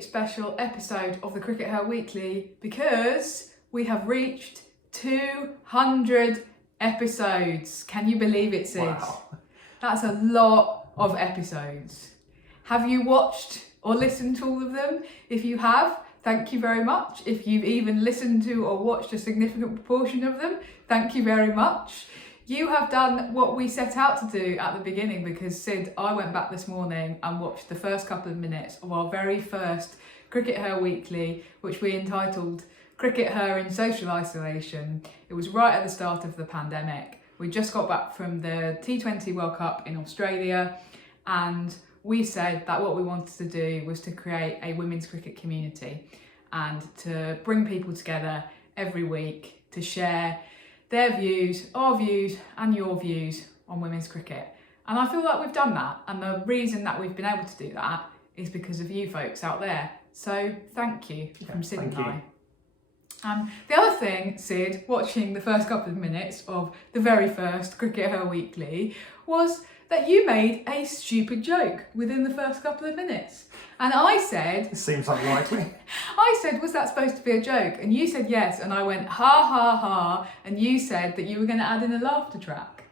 very special episode of the CRICKETher Weekly because we have reached 200 episodes. Can you believe it, Sid? Wow. That's a lot of episodes. Have you watched or listened to all of them? If you have, thank you very much. If you've even listened to or watched a significant proportion of them, thank you very much. You have done what we set out to do at the beginning because, Sid, I went back this morning and watched the first couple of minutes of our very first CRICKETher Weekly, which we entitled CRICKETher in Social Isolation. It was right at the start of the pandemic. We just got back from the T20 World Cup in Australia, and we said that what we wanted to do was to create a women's cricket community and to bring people together every week to share their views, our views and your views on women's cricket. And I feel like we've done that, and the reason that we've been able to do that is because of you folks out there. So thank you from Sid and I. The other thing, Sid, watching the first couple of minutes of the very first CRICKETher Weekly, was that you made a stupid joke within the first couple of minutes. And I said... It seems unlikely. I said, was that supposed to be a joke? And you said yes, and I went, ha, ha, ha, and you said that you were going to add in a laughter track.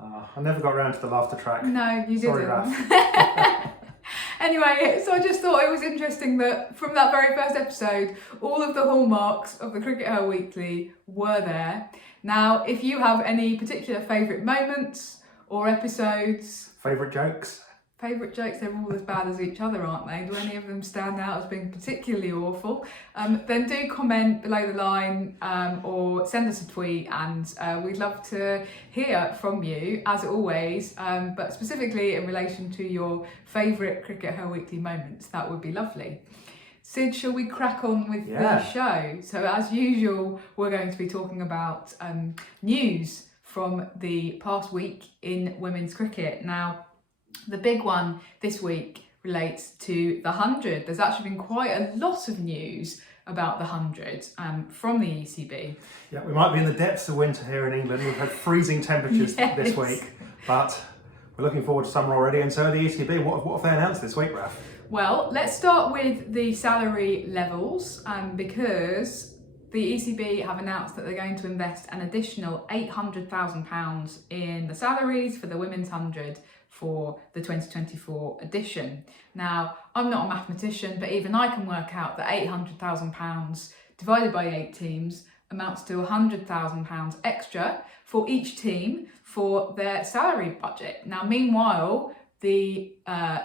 I never got around to the laughter track. No, you Sorry, didn't. Raph. Anyway, so I just thought it was interesting that from that very first episode, all of the hallmarks of the CRICKETher Weekly were there. Now, if you have any particular favourite moments or episodes... Favourite jokes? Favourite jokes, they're all as bad as each other, aren't they? Do any of them stand out as being particularly awful? Then do comment below the line or send us a tweet, and we'd love to hear from you, as always, but specifically in relation to your favourite CRICKETher Weekly moments. That would be lovely. Sid, shall we crack on with the show? So as usual, we're going to be talking about news from the past week in women's cricket. Now, the big one this week relates to the 100. There's actually been quite a lot of news about the 100 from the ECB. Yeah, we might be in the depths of winter here in England. We've had freezing temperatures this week, but we're looking forward to summer already. And so the ECB, what have they announced this week, Raph? Well, let's start with the salary levels because the ECB have announced that they're going to invest an additional £800,000 in the salaries for the Women's 100 for the 2024 edition. Now, I'm not a mathematician, but even I can work out that £800,000 divided by 8 teams amounts to £100,000 extra for each team for their salary budget. Now, meanwhile, the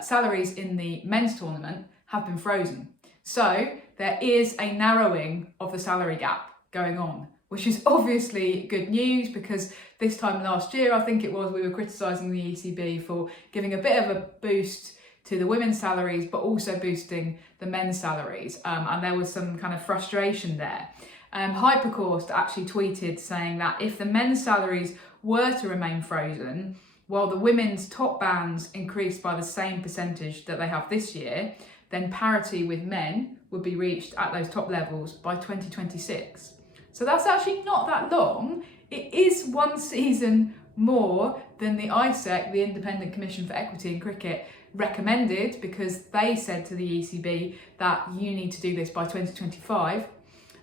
salaries in the men's tournament have been frozen. So there is a narrowing of the salary gap going on, which is obviously good news because this time last year, I think it was, we were criticising the ECB for giving a bit of a boost to the women's salaries, but also boosting the men's salaries. And there was some kind of frustration there. Hypercourse actually tweeted saying that if the men's salaries were to remain frozen, while the women's top bands increased by the same percentage that they have this year, then parity with men would be reached at those top levels by 2026. So that's actually not that long. It is one season more than the ISEC, the Independent Commission for Equity in Cricket, recommended because they said to the ECB that you need to do this by 2025.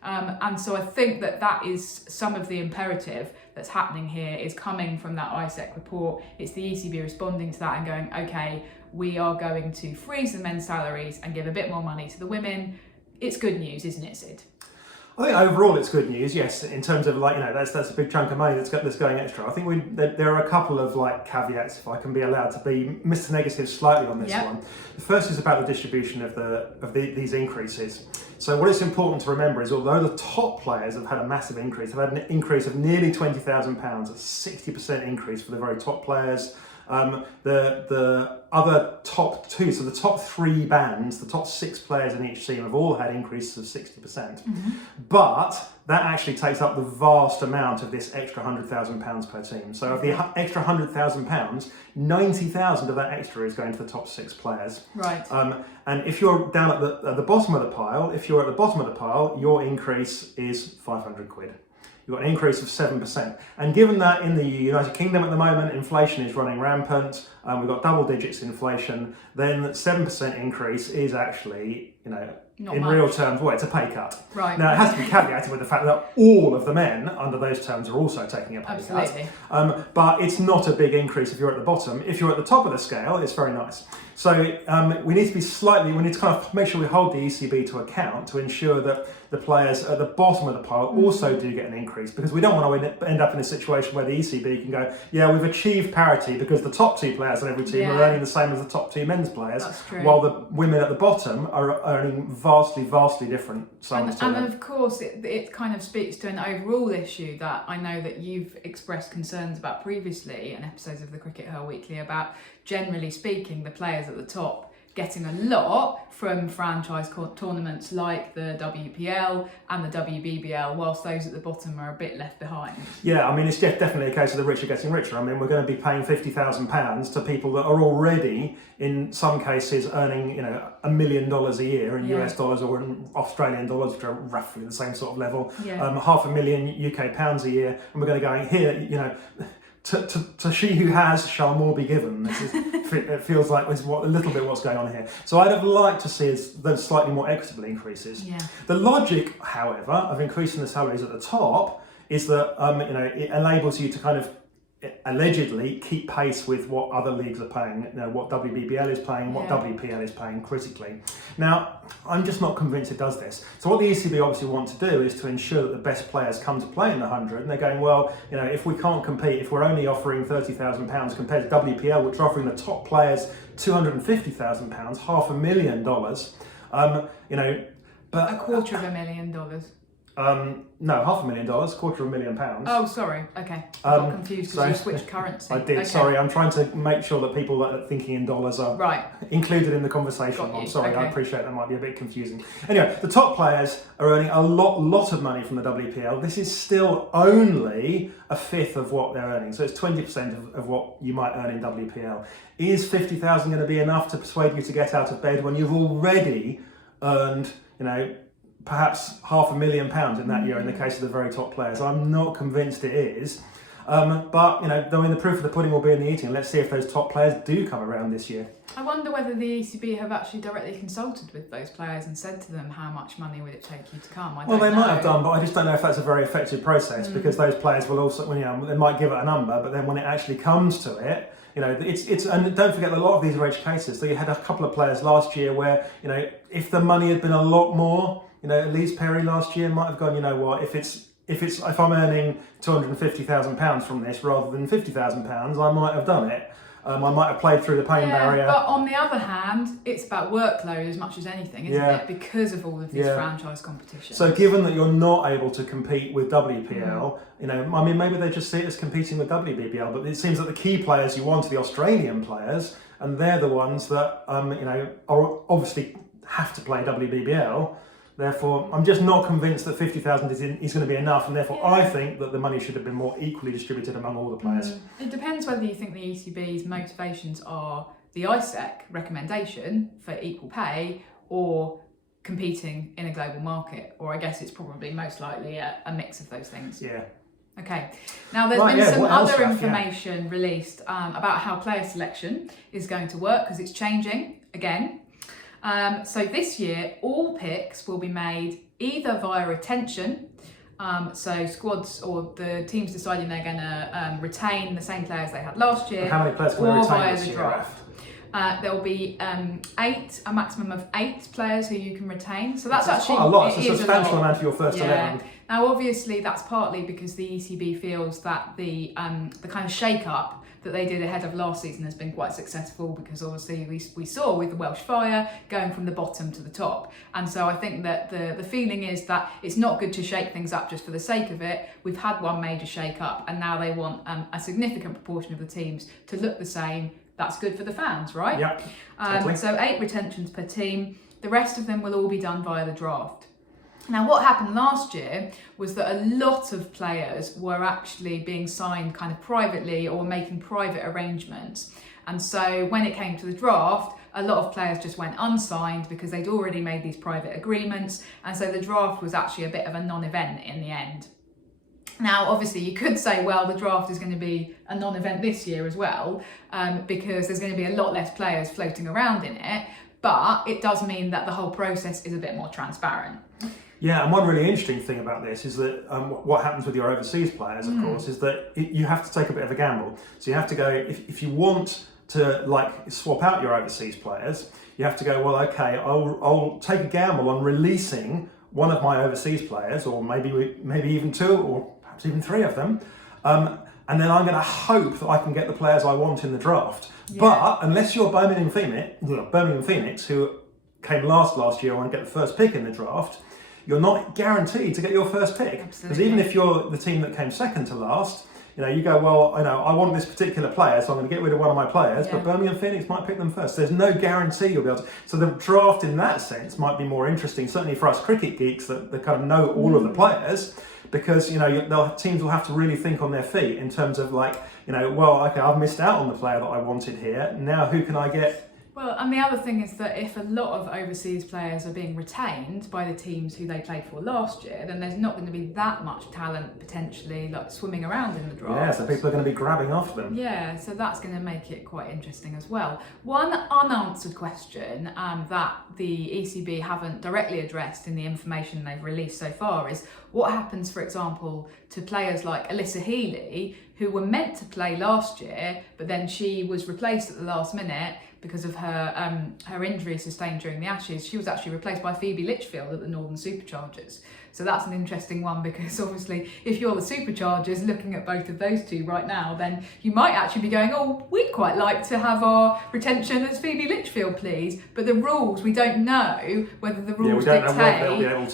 And so I think that is some of the imperative that's happening here is coming from that ISEC report. It's the ECB responding to that and going, okay, we are going to freeze the men's salaries and give a bit more money to the women. It's good news, isn't it, Sid? I think overall it's good news, yes, in terms of that's a big chunk of money that's going extra. I think there are a couple of caveats, if I can be allowed to be Mr. Negative slightly on this one. The first is about the distribution of these increases. So what is important to remember is although the top players have had a massive increase, they've had an increase of nearly £20,000, a 60% increase for the very top players. The other top two, so the top 3 bands, the top 6 players in each team have all had increases of 60%. But that actually takes up the vast amount of this extra £100,000 per team. So of the extra £100,000, 90,000 of that extra is going to the top 6 players. Right. And if you're down at the bottom of the pile, your increase is 500 quid. You've got an increase of 7%. And given that in the United Kingdom at the moment, inflation is running rampant, we've got double digits inflation, then 7% increase is actually, Not in much. real terms, well, it's a pay cut. Right. Now, it has to be caveated with the fact that all of the men under those terms are also taking a pay Absolutely. cut. But it's not a big increase if you're at the bottom. If you're at the top of the scale, it's very nice. So we need to kind of make sure we hold the ECB to account to ensure that the players at the bottom of the pile also do get an increase, because we don't want to end up in a situation where the ECB can go, yeah, we've achieved parity because the top two players on every team are earning the same as the top two men's players, while the women at the bottom are earning vastly different sums. And of course, it kind of speaks to an overall issue that I know that you've expressed concerns about previously in episodes of the CRICKETher Weekly about, generally speaking, the players at the top getting a lot from franchise tournaments like the WPL and the WBBL, whilst those at the bottom are a bit left behind. Yeah, I mean, it's definitely a case of the rich are getting richer. I mean, we're going to be paying £50,000 to people that are already, in some cases, earning, $1 million a year in US dollars or in Australian dollars, which are roughly the same sort of level. £500,000 UK pounds a year, and we're going to go here, to she who has shall more be given. It feels like it's a little bit what's going on here. So I'd have liked to see those slightly more equitable increases. Yeah. The logic, however, of increasing the salaries at the top is that it enables you to kind of allegedly keep pace with what other leagues are paying, what WBBL is paying, what WPL is paying critically. Now, I'm just not convinced it does this. So what the ECB obviously want to do is to ensure that the best players come to play in the 100, and they're going, well, if we can't compete, if we're only offering £30,000 compared to WPL, which are offering the top players £250,000, $500,000, but $250,000. No, $500,000, £250,000. Oh, sorry. Okay, I got confused because you switched currency. I did. Okay. Sorry, I'm trying to make sure that people that are thinking in dollars are included in the conversation. I'm sorry, I appreciate that might be a bit confusing. Anyway, the top players are earning a lot of money from the WPL. This is still only a fifth of what they're earning, so it's 20% of what you might earn in WPL. Is 50,000 going to be enough to persuade you to get out of bed when you've already earned, perhaps £500,000 in that year in the case of the very top players? I'm not convinced it is. But, the proof of the pudding will be in the eating. Let's see if those top players do come around this year. I wonder whether the ECB have actually directly consulted with those players and said to them, how much money would it take you to come? I don't know. Might have done, but I just don't know if that's a very effective process, because those players will also, they might give it a number, but then when it actually comes to it, it's and don't forget that a lot of these are edge cases. So you had a couple of players last year where, if the money had been a lot more, Elise Perry last year might have gone, if I'm earning £250,000 from this rather than £50,000, I might have done it. I might have played through the pain barrier. But on the other hand, it's about workload as much as anything, isn't it? Because of all of these franchise competitions. So given that you're not able to compete with WPL, maybe they just see it as competing with WBBL, but it seems that the key players you want are the Australian players, and they're the ones that, are obviously have to play WBBL. Therefore, I'm just not convinced that 50,000 is going to be enough, and therefore I think that the money should have been more equally distributed among all the players. It depends whether you think the ECB's motivations are the ISEC recommendation for equal pay or competing in a global market, or I guess it's probably most likely a mix of those things. Yeah. Okay, now there's been some other information released about how player selection is going to work, because it's changing again. So this year, all picks will be made either via retention, so squads or the teams deciding they're going to retain the same players they had last year, how many players can or retain via this the year? draft. There will be a maximum of 8 players who you can retain. So that's actually quite a lot. It's a substantial amount for your first 11. Now, obviously, that's partly because the ECB feels that the kind of shake-up that they did ahead of last season has been quite successful, because obviously we saw with the Welsh Fire going from the bottom to the top. And so I think that the feeling is that it's not good to shake things up just for the sake of it. We've had one major shake-up, and now they want a significant proportion of the teams to look the same. That's good for the fans, right? Yep. Totally. So 8 retentions per team. The rest of them will all be done via the draft. Now, what happened last year was that a lot of players were actually being signed kind of privately or making private arrangements. And so when it came to the draft, a lot of players just went unsigned because they'd already made these private agreements. And so the draft was actually a bit of a non-event in the end. Now, obviously, you could say, well, the draft is going to be a non-event this year as well, because there's going to be a lot less players floating around in it. but it does mean that the whole process is a bit more transparent. Yeah, and one really interesting thing about this is that what happens with your overseas players, of course, is that you have to take a bit of a gamble. So you have to go, if you want to like swap out your overseas players, you have to go, well, okay, I'll take a gamble on releasing one of my overseas players, or maybe even two, or perhaps even three of them, and then I'm going to hope that I can get the players I want in the draft. Yeah. But unless you're Birmingham Phoenix, who came last year and get the first pick in the draft, you're not guaranteed to get your first pick. Because even if you're the team that came second to last, you go, well, I want this particular player, so I'm going to get rid of one of my players, but Birmingham Phoenix might pick them first. There's no guarantee you'll be able to. So the draft in that sense might be more interesting, certainly for us cricket geeks that kind of know all of the players, because teams will have to really think on their feet in terms of well, okay, I've missed out on the player that I wanted here. Now who can I get? Well, and the other thing is that if a lot of overseas players are being retained by the teams who they played for last year, then there's not going to be that much talent potentially swimming around in the draft. Yeah, so people are going to be grabbing off them. Yeah, so that's going to make it quite interesting as well. One unanswered question that the ECB haven't directly addressed in the information they've released so far is what happens, for example, to players like Alyssa Healy, who were meant to play last year, but then she was replaced at the last minute because of her injury sustained during the Ashes. She was actually replaced by Phoebe Litchfield at the Northern Superchargers. So that's an interesting one, because obviously if you're the Superchargers looking at both of those two right now, then you might actually be going, oh, we'd quite like to have our retention as Phoebe Litchfield, please. But the rules, we don't know whether the rules dictate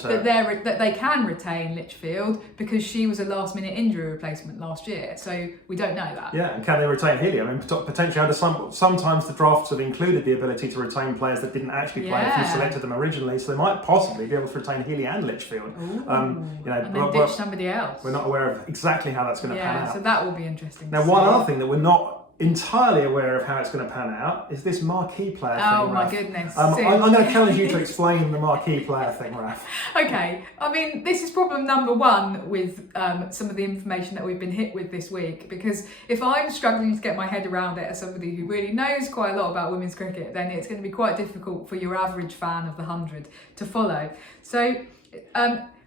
that they can retain Litchfield, because she was a last minute injury replacement last year. So we don't know that. Yeah, and can they retain Healy? I mean, potentially under sometimes the drafts have included the ability to retain players that didn't actually play if you selected them originally, so they might possibly be able to retain Healy and Litchfield. And then ditch somebody else. We're not aware of exactly how that's going to pan out. So that will be interesting. Now, one other thing that we're not entirely aware of how it's going to pan out is this marquee player thing. Oh my goodness. I'm going to challenge you to explain the marquee player thing, Raf. Okay, I mean, this is problem number one with some of the information that we've been hit with this week, because if I'm struggling to get my head around it as somebody who really knows quite a lot about women's cricket, then it's going to be quite difficult for your average fan of the 100 to follow. So,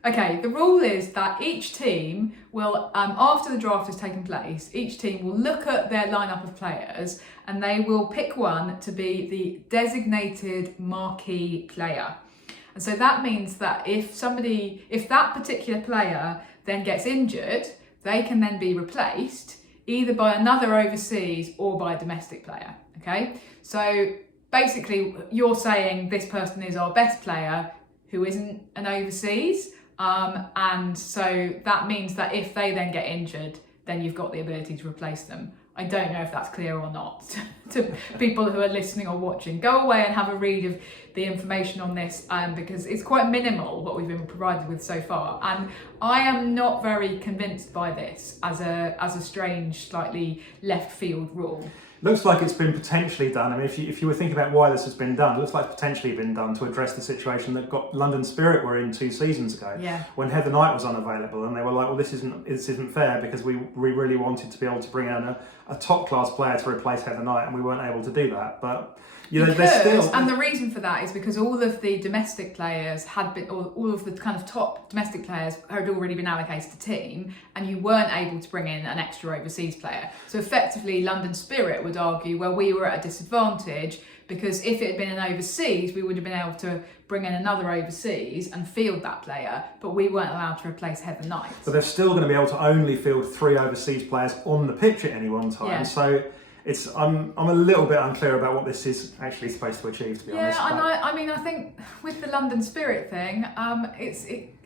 okay, the rule is that each team will, after the draft has taken place, each team will look at their lineup of players and they will pick one to be the designated marquee player. And so that means that if that particular player then gets injured, they can then be replaced either by another overseas or by a domestic player, okay? So basically you're saying this person is our best player who isn't an overseas, and so that means that if they then get injured, then you've got the ability to replace them. I don't know if that's clear or not to people who are listening or watching. Go away and have a read of the information on this, because it's quite minimal what we've been provided with so far, and I am not very convinced by this as a strange, slightly left field rule. Looks like it's been potentially done. I mean, if you were thinking about why this has been done, it looks like it's potentially been done to address the situation that London Spirit were in 2 seasons ago, when Heather Knight was unavailable, and they were like, well, this isn't fair, because we really wanted to be able to bring in a top class player to replace Heather Knight, and we weren't able to do that. But and the reason for that is because all of the domestic players all of the kind of top domestic players had already been allocated a team, and you weren't able to bring in an extra overseas player. So effectively, London Spirit would argue, well, we were at a disadvantage, because if it had been an overseas, we would have been able to bring in another overseas and field that player, but we weren't allowed to replace Heather Knight. But they're still going to be able to only field 3 overseas players on the pitch at any one time. Yeah. So I'm a little bit unclear about what this is actually supposed to achieve, to be honest. Yeah, and I mean, I think with the London Spirit thing,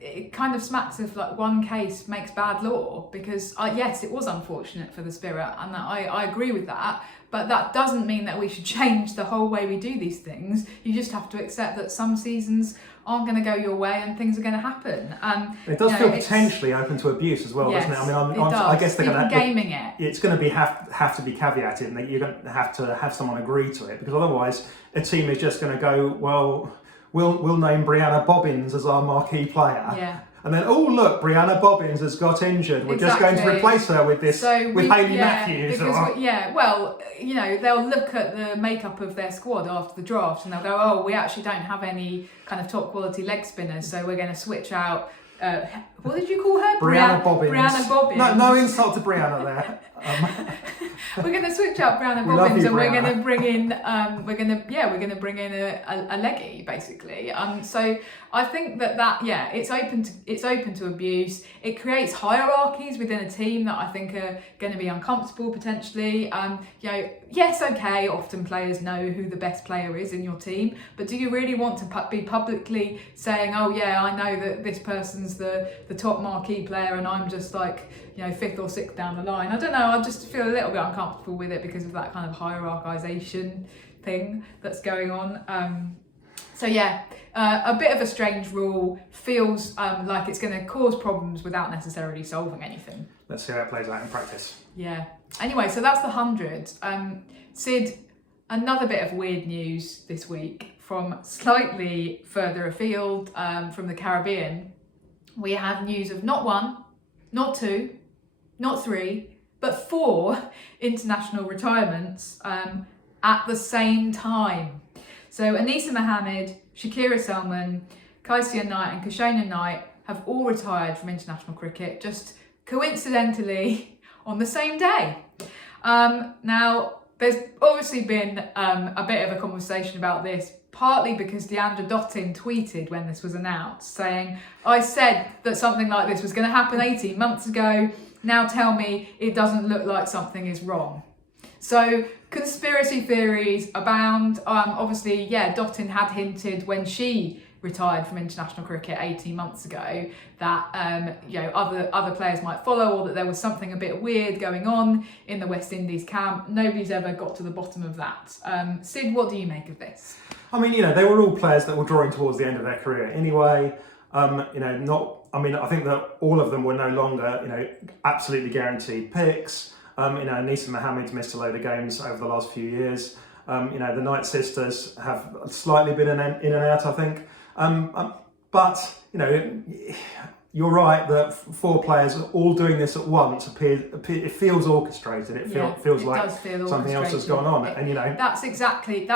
it kind of smacks of like one case makes bad law, because yes, it was unfortunate for the Spirit, and I agree with that, but that doesn't mean that we should change the whole way we do these things. You just have to accept that some seasons aren't going to go your way and things are going to have to. It does feel potentially open to abuse as well, doesn't it? I mean, I guess they're going to gaming it. It's going to have to be caveated, and that you're going to have someone agree to it, because otherwise a team is just going to go, well, we'll name Brianna Bobbins as our marquee player. Yeah. and then, oh look, Brianna Bobbins has got injured. We're just going to replace her with this, with Hayley Matthews. Well, you know, they'll look at the makeup of their squad after the draft and they'll go, oh, we actually don't have any kind of top quality leg spinners, so we're going to switch out. What did you call her? Brianna Bobbins. Brianna Bobbins. No insult to Brianna there. We're going to switch out Brianna Bobbins, and we're going to bring in we're going to bring in a leggy, basically. So I think that it's open to abuse. It creates hierarchies within a team that I think are going to be uncomfortable potentially. You know, yes, okay, often players know who the best player is in your team, but do you really want to be publicly saying, oh yeah, I know that this person's the top marquee player and I'm just like, you know, 5th or 6th down the line? I don't know, I just feel a little bit uncomfortable with it because of that kind of hierarchisation thing that's going on. So yeah, a bit of a strange rule, feels like it's going to cause problems without necessarily solving anything. Let's see how it plays out in practice. Yeah. Anyway, so that's the 100. Sid, another bit of weird news this week from slightly further afield, from the Caribbean. We have news of not 1, not 2, not 3, but 4 international retirements at the same time. So Anisa Mohammed, Shakira Selman, Kaisia Knight and Kashona Knight have all retired from international cricket, just coincidentally on the same day. Now, there's obviously been a bit of a conversation about this, partly because Deandra Dottin tweeted when this was announced, saying, I said that something like this was going to happen 18 months ago, now tell me it doesn't look like something is wrong. So conspiracy theories abound. Obviously, yeah, Dottin had hinted when she retired from international cricket 18 months ago that you know, other players might follow, or that there was something a bit weird going on in the West Indies camp. Nobody's ever got to the bottom of that. Sid, what do you make of this? I mean, you know, they were all players that were drawing towards the end of their career anyway. You know, I think that all of them were no longer, you know, absolutely guaranteed picks. You know, Anisa Mohammed's missed a load of games over the last few years. You know, the Knight sisters have slightly been in and out, I think. But, you know, you're right that 4 players all doing this at once it feels orchestrated. It feels like something else has gone on. And, you know, that's exactly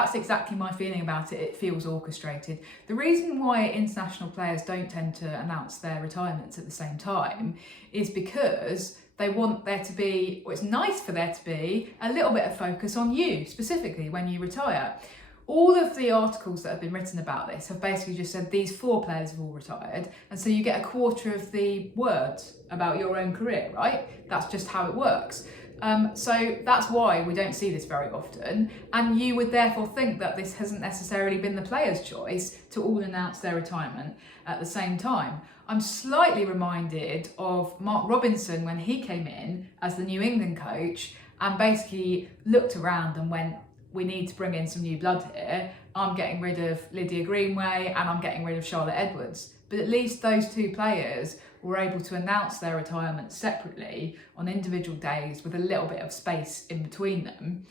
my feeling about it. It feels orchestrated. The reason why international players don't tend to announce their retirements at the same time is because they want there to be, or it's nice for there to be, a little bit of focus on you specifically when you retire. All of the articles that have been written about this have basically just said these 4 players have all retired, and so you get a quarter of the words about your own career, right? That's just how it works. So that's why we don't see this very often, and you would therefore think that this hasn't necessarily been the player's choice to all announce their retirement at the same time. I'm slightly reminded of Mark Robinson when he came in as the New England coach and basically looked around and went, we need to bring in some new blood here. I'm getting rid of Lydia Greenway and I'm getting rid of Charlotte Edwards. But at least those 2 players were able to announce their retirement separately on individual days with a little bit of space in between them.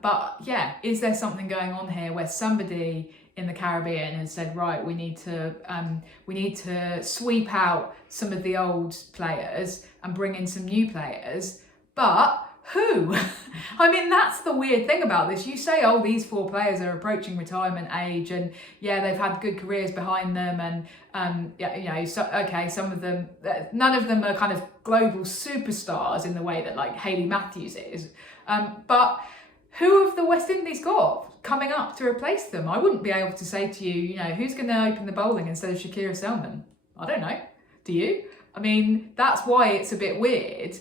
But yeah, is there something going on here where somebody in the Caribbean has said, right, we need to sweep out some of the old players and bring in some new players, but who? I mean, that's the weird thing about this. You say, oh, these 4 players are approaching retirement age and yeah, they've had good careers behind them, and yeah, you know, so, okay, some of them, none of them are kind of global superstars in the way that like Hayley Matthews is, but who have the West Indies got coming up to replace them? I wouldn't be able to say to you, you know, who's going to open the bowling instead of Shakira Selman? I don't know. Do you? I mean, that's why it's a bit weird,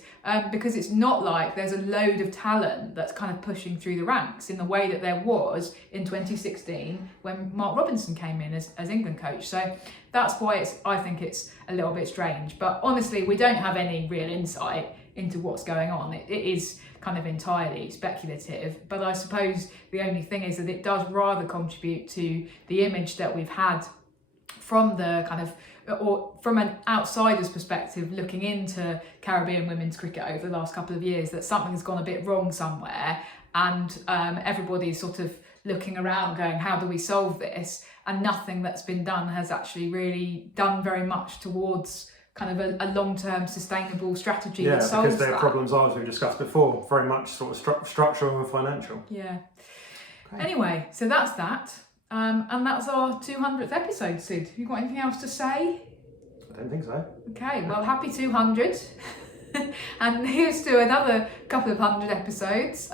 because it's not like there's a load of talent that's kind of pushing through the ranks in the way that there was in 2016 when Mark Robinson came in as England coach. So that's why I think it's a little bit strange. But honestly, we don't have any real insight into what's going on. It is kind of entirely speculative, but I suppose the only thing is that it does rather contribute to the image that we've had from the kind of, or from an outsider's perspective looking into Caribbean women's cricket over the last couple of years, that something has gone a bit wrong somewhere, and everybody's sort of looking around going, how do we solve this? And nothing that's been done has actually really done very much towards kind of a long-term sustainable strategy that solves that. Yeah, because their problems are, as we discussed before, very much sort of structural and financial. Yeah. Okay. Anyway, so that's that. And that's our 200th episode, Sid. Have you got anything else to say? I don't think so. Okay, well, happy 200. And here's to another couple of 100 episodes.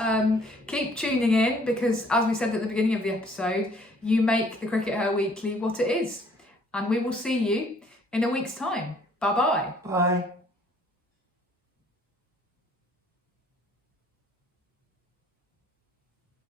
Keep tuning in because, as we said at the beginning of the episode, you make the CRICKETher Weekly what it is. And we will see you in a week's time. Bye-bye. Bye.